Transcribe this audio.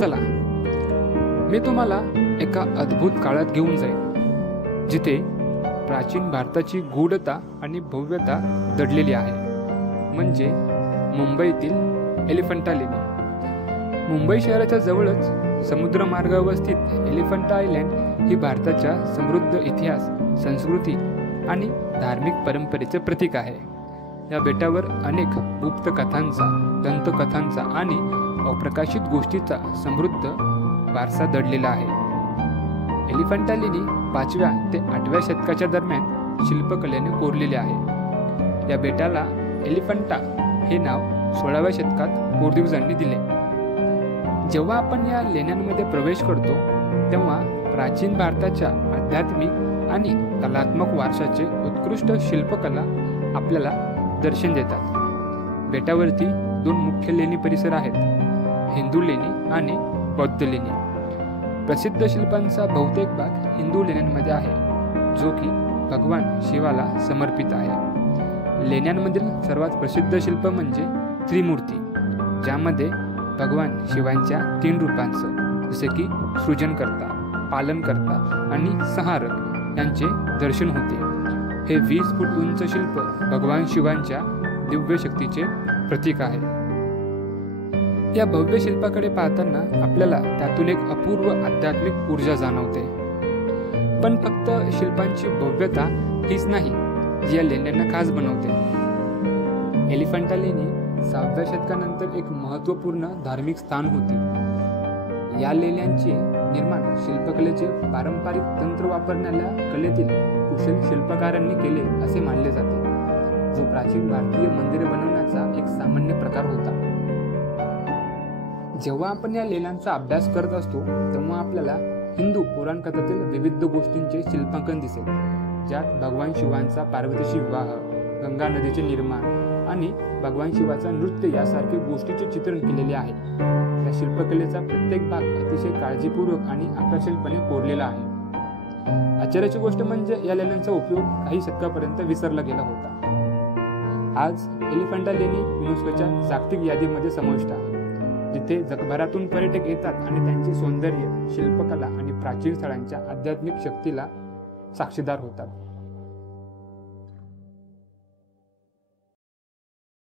चला, मी तुम्हाला एका अद्भुत काळात घेऊन जाईन जिथे प्राचीन भारताची गूढता आणि भव्यता दडलेली आहे, म्हणजे मुंबईतील एलिफंटा लेणी। मुंबई शहराच्या जवळच समुद्रमार्गावर स्थित एलिफंटा आयलँड ही भारताच्या समृद्ध इतिहास, संस्कृती आणि धार्मिक परंपरेचे प्रतीक आहे। या बेटावर अनेक गुप्त कथांचा, दंतकथांचा आणि अप्रकाशित गोष्टीचा समृद्ध वारसा दडलेला आहे। एलिफंटा लेणी 5व्या ते 8व्या शतकाच्या दरम्यान शिल्पकलेने कोरलेली आहे। या बेटाला एलिफंटा हे नाव 16व्या शतकात पोर्तुगीजांनी दिले। जेव्हा आपण या लेण्यांमध्ये प्रवेश करतो तेव्हा प्राचीन भारताच्या आध्यात्मिक आणि कलात्मक वारशाचे उत्कृष्ट शिल्पकला आपल्याला दर्शन देतात। बेटावरती 2 मुख्य लेणी परिसर आहेत, हिंदू लेणी आणि बौद्ध लेणी। प्रसिद्ध शिल्पांचा बहुतेक भाग हिंदू लेण्यांमध्ये आहे, जो की भगवान शिवाला समर्पित आहे। लेण्यांमधील सर्वात प्रसिद्ध शिल्प म्हणजे त्रिमूर्ती, ज्यामध्ये भगवान शिवांच्या 3 रूपांचं जसे की सृजनकर्ता, पालनकर्ता आणि संहारक यांचे दर्शन होते। हे 20 फूट उंच शिल्प भगवान शिवांच्या दिव्य शक्तीचे प्रतीक आहे। या भव्य शिल्पाकडे पाहताना आपल्याला त्यातून एक अपूर्व आध्यात्मिक ऊर्जा जाणवते। पण फक्त शिल्पांची भव्यता हीच नाही जी या लेण्यांना खास बनवते। एलिफंटा लेणी 7व्या शतकानंतर एक महत्त्वपूर्ण धार्मिक स्थान होती। या लेण्यांचे निर्माण शिल्पकलेचे पारंपरिक तंत्र वापरणाऱ्या कलेतील कुशल शिल्पकारांनी केले असे मानले जाते, जो प्राचीन भारतीय मंदिरे बनवण्याचा एक सामान्य प्रकार होता। जेव्हा आपण या लेण्यांचा अभ्यास करत असतो तेव्हा आपल्याला हिंदू पुराणकथेतील विविध गोष्टींचे शिल्पांकन दिसेल, ज्यात भगवान शिवांचा पार्वतीशी विवाह, गंगा नदीचे निर्माण आणि भगवान शिवाचा नृत्य यासारखे गोष्टीचे चित्रण केलेले आहे। या शिल्पकलेचा प्रत्येक भाग अतिशय काळजीपूर्वक आणि आकर्षकपणे कोरलेला आहे। आश्चर्याची गोष्ट म्हणजे या लेण्यांचा उपयोग काही शतकापर्यंत विसरला गेला होता। आज एलिफंटा लेणी युनेस्कोच्या जागतिक यादीमध्ये समाविष्ट आहे, जिथे जगभरातून पर्यटक येतात आणि त्यांचे सौंदर्य, शिल्पकला आणि प्राचीन स्थळांच्या आध्यात्मिक शक्तीला साक्षीदार होतात।